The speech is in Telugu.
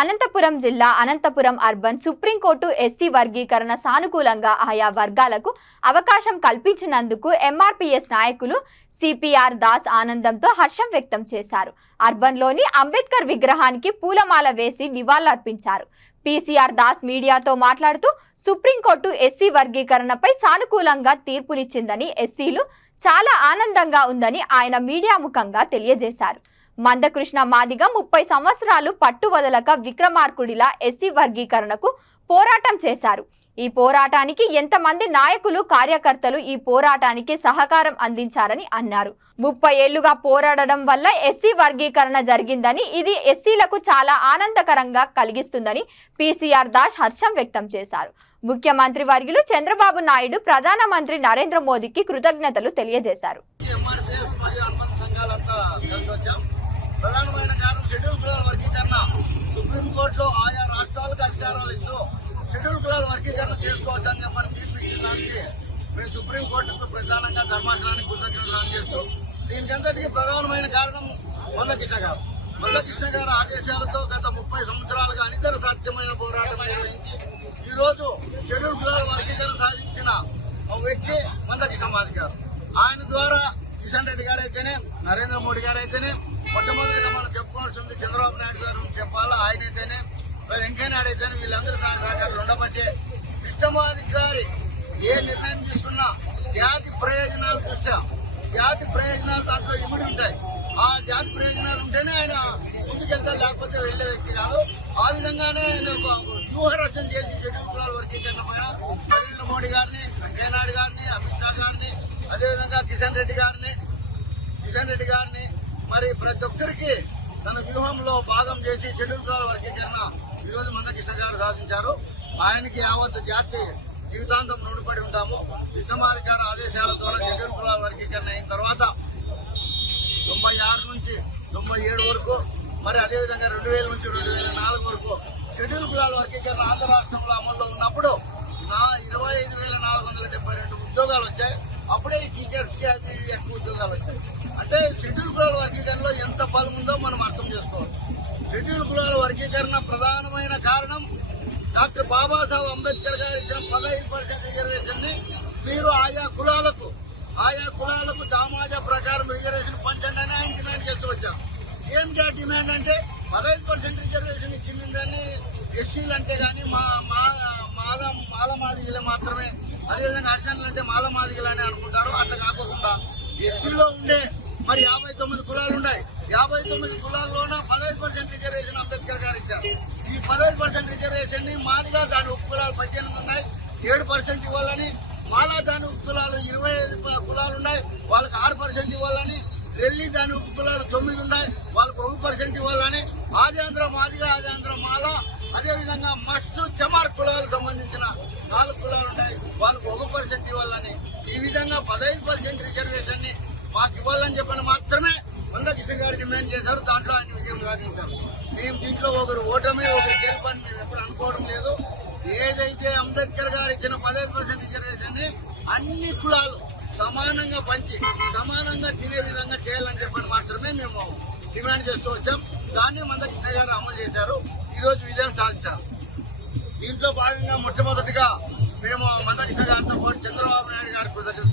అనంతపురం జిల్లా అనంతపురం అర్బన్ సుప్రీంకోర్టు ఎస్సీ వర్గీకరణ సానుకూలంగా ఆయా వర్గాలకు అవకాశం కల్పించినందుకు ఎంఆర్పీఎస్ నాయకులు సిపిఆర్ దాస్ ఆనందంతో హర్షం వ్యక్తం చేశారు. అర్బన్లోని అంబేద్కర్ విగ్రహానికి పూలమాల వేసి నివాళులర్పించారు. పీసీఆర్ దాస్ మీడియాతో మాట్లాడుతూ సుప్రీంకోర్టు ఎస్సీ వర్గీకరణపై సానుకూలంగా తీర్పునిచ్చిందని, ఎస్సీలు చాలా ఆనందంగా ఉందని ఆయన మీడియా ముఖంగా తెలియజేశారు. మందకృష్ణ మాదిగ 30 సంవత్సరాలు పట్టువదలక విక్రమార్కుడిలా ఎస్సీ వర్గీకరణకు పోరాటం చేశారు. ఈ పోరాటానికి ఎంతమంది నాయకులు, కార్యకర్తలు ఈ పోరాటానికి సహకారం అందించారని అన్నారు. 30 ఏళ్లుగా పోరాడడం వల్ల ఎస్సీ వర్గీకరణ జరిగిందని, ఇది ఎస్సీలకు చాలా ఆనందకరంగా కలిగిస్తుందని పీసీఆర్ దాస్ హర్షం వ్యక్తం చేశారు. ముఖ్యమంత్రి వర్యులు చంద్రబాబు నాయుడు ప్రధానమంత్రి నరేంద్ర మోదీకి కృతజ్ఞతలు తెలియజేశారు. ప్రధానమైన కారణం షెడ్యూల్ కులాల వర్గీకరణ. సుప్రీంకోర్టులో ఆయా రాష్ట్రాలకు అధికారాలు ఇస్తూ షెడ్యూల్ కులాల వర్గీకరణ చేసుకోవచ్చని చెప్పని తీర్పిచ్చిన దానికి మేము సుప్రీంకోర్టుకు ప్రధానంగా ధర్మాసనానికి కృతజ్ఞతలు చేస్తూ, దీనికంతటికీ ప్రధానమైన కారణం మందకృష్ణ గారు. మందకృష్ణ గారి ఆదేశాలతో గత 30 సంవత్సరాలుగా అనితర సాధ్యమైన పోరాటం నిర్వహించి ఈ రోజు షెడ్యూల్ కులాల వర్గీకరణ సాధించిన వ్యక్తి మందకృష్ణ మాది గారు. ఆయన ద్వారా కిషన్ రెడ్డి గారు అయితేనే, నరేంద్ర మోడీ గారు అయితేనే, మొట్టమొదటిగా మనం చెప్పుకోవాల్సింది చంద్రబాబు నాయుడు గారు చెప్పాలా, ఆయన అయితేనే, వెంకయ్య నాయుడు అయితేనే, వీళ్ళందరూ సహకారాలు ఉండబట్టే కృష్ణమాది గారి ఏ నిర్ణయం తీసుకున్నా జాతి ప్రయోజనాల దృష్ట్యా, జాతి ప్రయోజనాలు దాంట్లో ఇమిడి ఉంటాయి. ఆ జాతి ప్రయోజనాలు ఉంటేనే ఆయన ముందుకెళ్తారు, లేకపోతే వెళ్లే వ్యక్తి కాదు. ఆ విధంగానే ఆయన వ్యూహ రచన చేసి షెడ్యూల్ కులాల వర్గీకరణ పైన నరేంద్ర మోడీ గారిని, వెంకయ్య నాయుడు గారిని, అమిత్ షా గారిని, అదేవిధంగా కిషన్ రెడ్డి గారిని మరి ప్రతి ఒక్కరికి తన వ్యూహంలో భాగం చేసి షెడ్యూల్ కులాల వర్గీకరణ ఈ రోజు మందకృష్ణ గారు సాధించారు. ఆయనకి యావత్ జాతి జీవితాంతం రుణపడి ఉంటాము. కృష్ణమాది గారి ఆదేశాల ద్వారా షెడ్యూల్ కులాల వర్గీకరణ అయిన తర్వాత 96 నుంచి 97 వరకు, మరి అదేవిధంగా 2000 నుంచి 2004 వరకు షెడ్యూల్ కులాల వర్గీకరణ ఆంధ్ర రాష్ట్రంలో అమల్లో ఉన్నప్పుడు 25,472 ఉద్యోగాలు వచ్చాయి. అప్పుడే ఈ టీచర్స్ కి అవి ఎక్కువ ఉద్యోగాలు వచ్చాయి. అంటే షెడ్యూల్ కులాల వర్గీకరణలో ఎంత బలం ఉందో మనం అర్థం చేసుకోవాలి. షెడ్యూల్ కులాల వర్గీకరణ ప్రధానమైన కారణం డాక్టర్ బాబాసాహెబ్ అంబేద్కర్ గారు ఇచ్చిన 15% రిజర్వేషన్ ని మీరు ఆయా కులాలకు సామాజ ప్రకారం రిజర్వేషన్ పంచండి అని ఆయన డిమాండ్ చేస్తూ వచ్చారు. ఏమిటా డిమాండ్ అంటే 15% రిజర్వేషన్ ఇచ్చిందని ఎస్సీలు అంటే గానీ మాలమాదిగలే మాత్రమే, అదేవిధంగా హరిజనులు అంటే మాలమాదిగలనే అనుకుంటారు. అట్లా కాకుండా ఎస్సీలో ఉండే మరి 59 కులాలు ఉన్నాయి. 59 కులాల్లోన 15% రిజర్వేషన్ అంబేద్కర్ గారు ఇచ్చారు. ఈ 15% రిజర్వేషన్ ని మాదిగా దాని ఉప కులాలు 18 ఉన్నాయి, 7% ఇవ్వాలని, మాలా దాని ఉప కులాలు 25 కులాలు ఉన్నాయి, వాళ్ళకి 6% ఇవ్వాలని, రెల్లి దాని ఉప కులాలు 9 ఉన్నాయి, వాళ్ళకు 1% ఇవ్వాలని, ఆదిఆంధ్ర మాదిగా, ఆదిఆంధ్ర మాల, అదేవిధంగా మస్తు చమార్ కులాలకు సంబంధించిన 4 కులాలు ఉన్నాయి, వాళ్ళకు 1% ఇవ్వాలని, ఈ విధంగా 15% రిజర్వేషన్ ని మాకు ఇవ్వాలని చెప్పని మాత్రమే మందకృష్ణ గారు డిమాండ్ చేశారు. దాంట్లో ఆయన విజయం సాధించారు. మేము దీంట్లో ఒకరు ఓటమి, ఒకరు గెలుపని మేము ఎప్పుడు అనుకోవడం లేదు. ఏదైతే అంబేద్కర్ గారు ఇచ్చిన 15% రిజర్వేషన్ ని అన్ని కులాలు సమానంగా పంచి సమానంగా తినే విధంగా చేయాలని చెప్పని మాత్రమే మేము డిమాండ్ చేస్తూ వచ్చాం. దాన్ని మందకృష్ణ గారు అమలు చేశారు. ఈ రోజు విజయం సాధించారు. దీంట్లో భాగంగా మొట్టమొదటిగా మేము మందకృష్ణ గారితో పాటు చంద్రబాబు నాయుడు గారి కృతజ్ఞతలు